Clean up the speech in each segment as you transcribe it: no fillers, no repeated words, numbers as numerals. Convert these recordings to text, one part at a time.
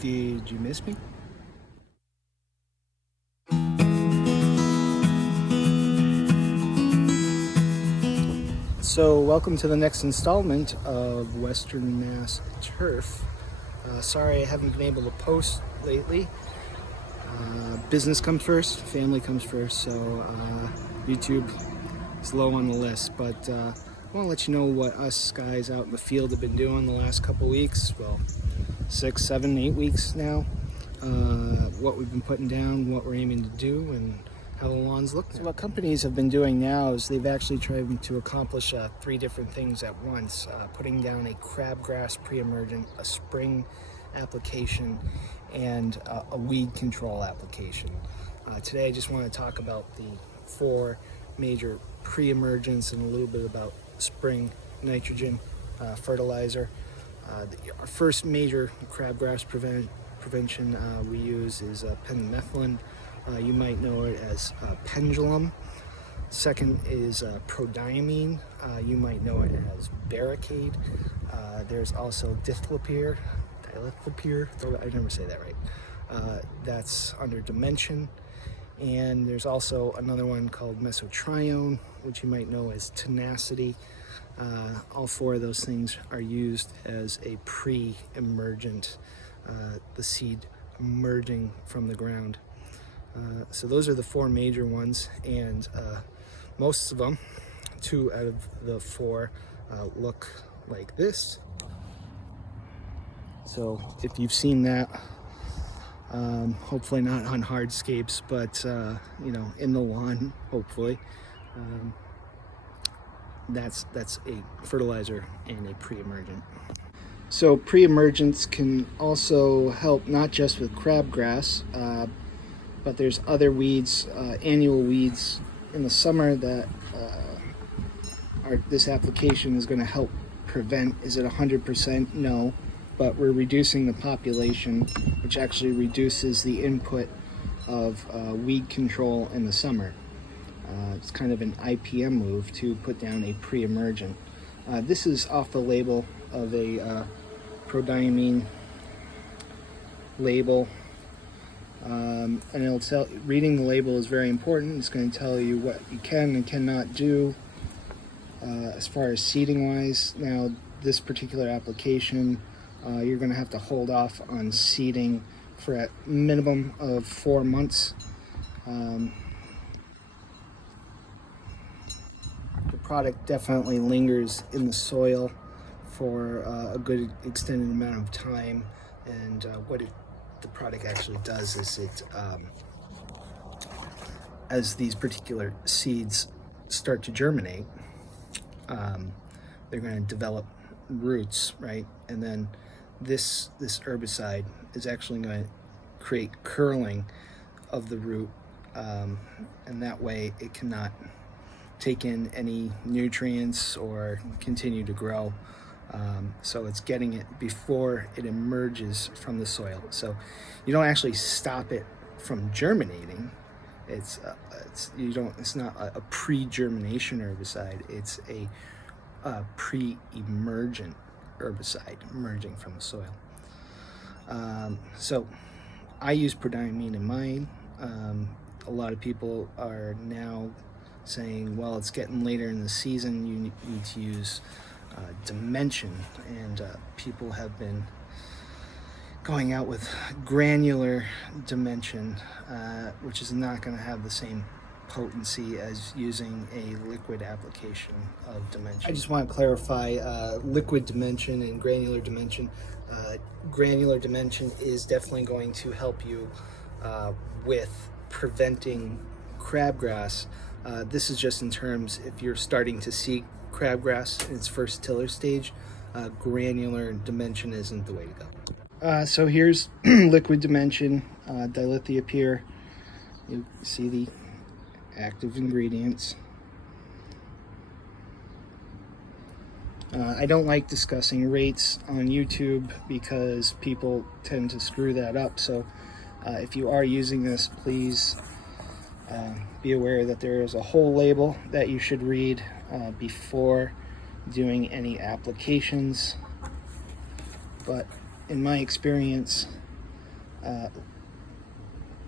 Did you miss me? So welcome to the next installment of Western Mass Turf. Sorry I haven't been able to post lately. Business comes first, family comes first, so YouTube is low on the list. But I want to let you know what us guys out in the field have been doing the last couple weeks. Well, 6, 7, 8 weeks now. What we've been putting down, what we're aiming to do, and how the lawns look. So what companies have been doing now is they've actually tried to accomplish 3 different things at once. Putting down a crabgrass pre-emergent, a spring application, and a weed control application. Today I just want to talk about the 4 major pre-emergents and a little bit about spring nitrogen fertilizer. Our first major crabgrass prevention we use is pendimethalin. You might know it as pendulum. Second is prodiamine. You might know it as barricade. There's also dilthapir. I never say that right. That's under dimension. And there's also another one called mesotrione, which you might know as tenacity. All 4 of those things are used as a pre-emergent, the seed emerging from the ground. So those are the 4 major ones, and most of them, 2 out of the 4, look like this. So if you've seen that, hopefully not on hardscapes, but in the lawn, hopefully. That's a fertilizer and a pre-emergent. So pre-emergents can also help not just with crabgrass, but there's other weeds, annual weeds in the summer that this application is going to help prevent. Is it 100%? No, but we're reducing the population, which actually reduces the input of weed control in the summer. It's kind of an IPM move to put down a pre-emergent. This is off the label of a prodiamine label. And it'll tell, reading the label is very important. It's going to tell you what you can and cannot do as far as seeding wise. Now, this particular application, you're going to have to hold off on seeding for a minimum of 4 months. The product definitely lingers in the soil for a good extended amount of time, and the product actually does is it, as these particular seeds start to germinate, they're going to develop roots, right? And then this herbicide is actually going to create curling of the root, and that way it cannot take in any nutrients or continue to grow. So it's getting it before it emerges from the soil. So you don't actually stop it from germinating. It's not a pre-germination herbicide. It's a pre-emergent herbicide emerging from the soil. So I use prodiamine in mine. A lot of people are now saying, well, it's getting later in the season, you need to use dimension, and people have been going out with granular dimension, which is not going to have the same potency as using a liquid application of dimension. I just want to clarify liquid dimension and granular dimension. Granular dimension is definitely going to help you with preventing crabgrass. This is just in terms if you're starting to see crabgrass in its first tiller stage. Granular dimension isn't the way to go. So here's liquid dimension, dilithiapir. You see the active ingredients. I don't like discussing rates on YouTube because people tend to screw that up. So if you are using this, please be aware that there is a whole label that you should read before doing any applications. But in my experience,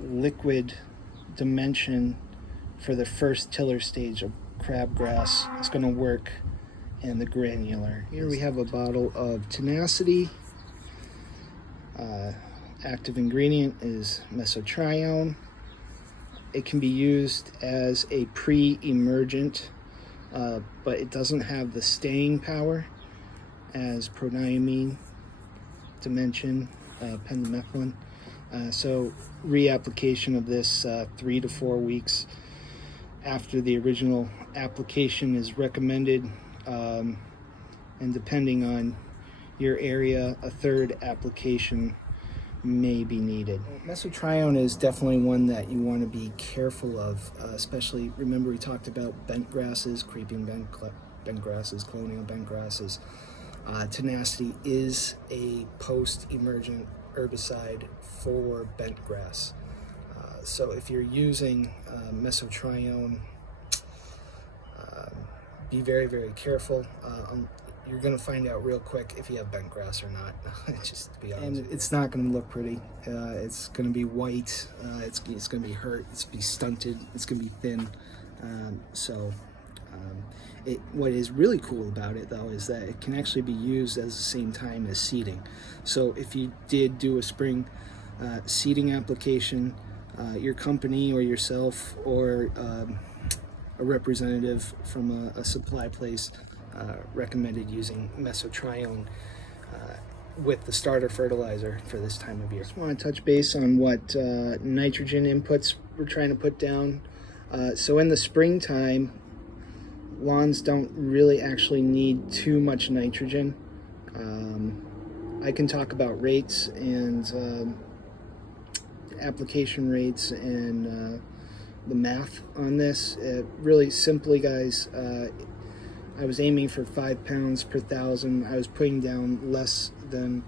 liquid dimension for the first tiller stage of crabgrass is going to work in the granular. Here we have a bottle of Tenacity. Active ingredient is mesotrione. It can be used as a pre-emergent, but it doesn't have the staying power as prodiamine, dimension, pendimethalin. So reapplication of this 3 to 4 weeks after the original application is recommended, and depending on your area, a third application may be needed. Mesotrione is definitely one that you want to be careful of, especially, remember we talked about bent grasses, creeping bent grasses, colonial bent grasses. Tenacity is a post-emergent herbicide for bent grass. So if you're using mesotrione, be very, very careful. You're going to find out real quick if you have bent grass or not, just to be honest. And it's not going to look pretty. It's going to be white. It's going to be hurt. It's going to be stunted. It's going to be thin. What is really cool about it, though, is that it can actually be used at the same time as seeding. So if you did do a spring seeding application, your company or yourself or a representative from a supply place recommended using mesotrione with the starter fertilizer for this time of year. Just want to touch base on what nitrogen inputs we're trying to put down. So in the springtime, lawns don't really actually need too much nitrogen. I can talk about rates and application rates and the math on this. Really simply, guys, I was aiming for 5 pounds per thousand. I was putting down less than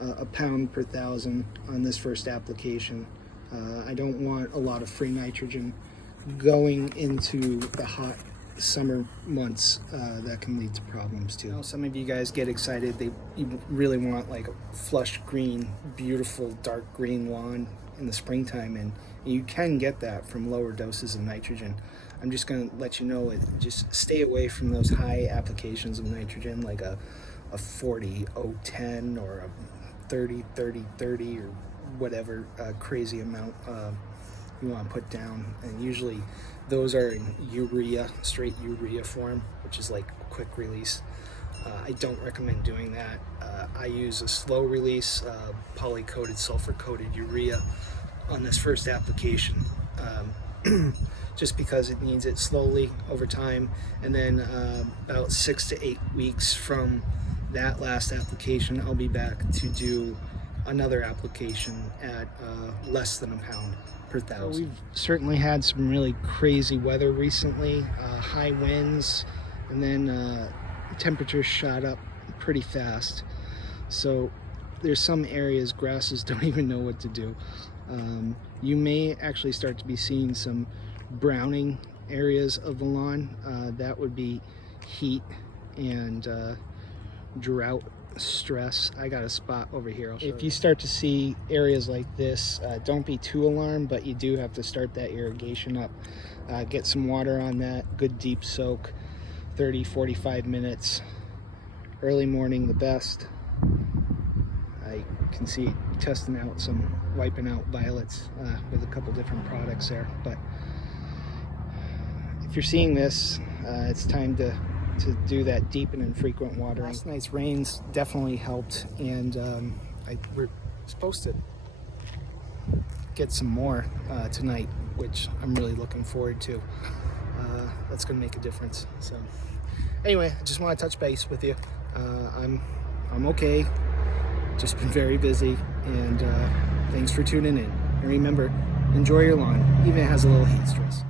a pound per thousand on this first application. I don't want a lot of free nitrogen going into the hot summer months. That can lead to problems too. Some of you guys get excited. You really want like a flush green, beautiful dark green lawn in the springtime, and you can get that from lower doses of nitrogen. I'm just going to let you know, just stay away from those high applications of nitrogen, like a 40-0-10 or a 30-30-30 or whatever crazy amount you want to put down. And usually those are in urea, straight urea form, which is like quick release. I don't recommend doing that. I use a slow release poly-coated, sulfur-coated urea on this first application, just because it needs it slowly over time. And then about 6 to 8 weeks from that last application, I'll be back to do another application at less than a pound per thousand. We've certainly had some really crazy weather recently, high winds, and then temperatures shot up pretty fast. So there's some areas grasses don't even know what to do. You may actually start to be seeing some browning areas of the lawn. That would be heat and drought stress. I got a spot over here. If you start to see areas like this, don't be too alarmed, but you do have to start that irrigation up. Get some water on that, good deep soak, 30-45 minutes. Early morning the best. I can see testing out some wiping out violets with a couple different products there. But if you're seeing this, it's time to do that deep and infrequent watering. Last night's rains definitely helped, and we're supposed to get some more tonight, which I'm really looking forward to. That's going to make a difference. So anyway, I just want to touch base with you. I'm okay. Just been very busy, and thanks for tuning in. And remember, enjoy your lawn, even if it has a little heat stress.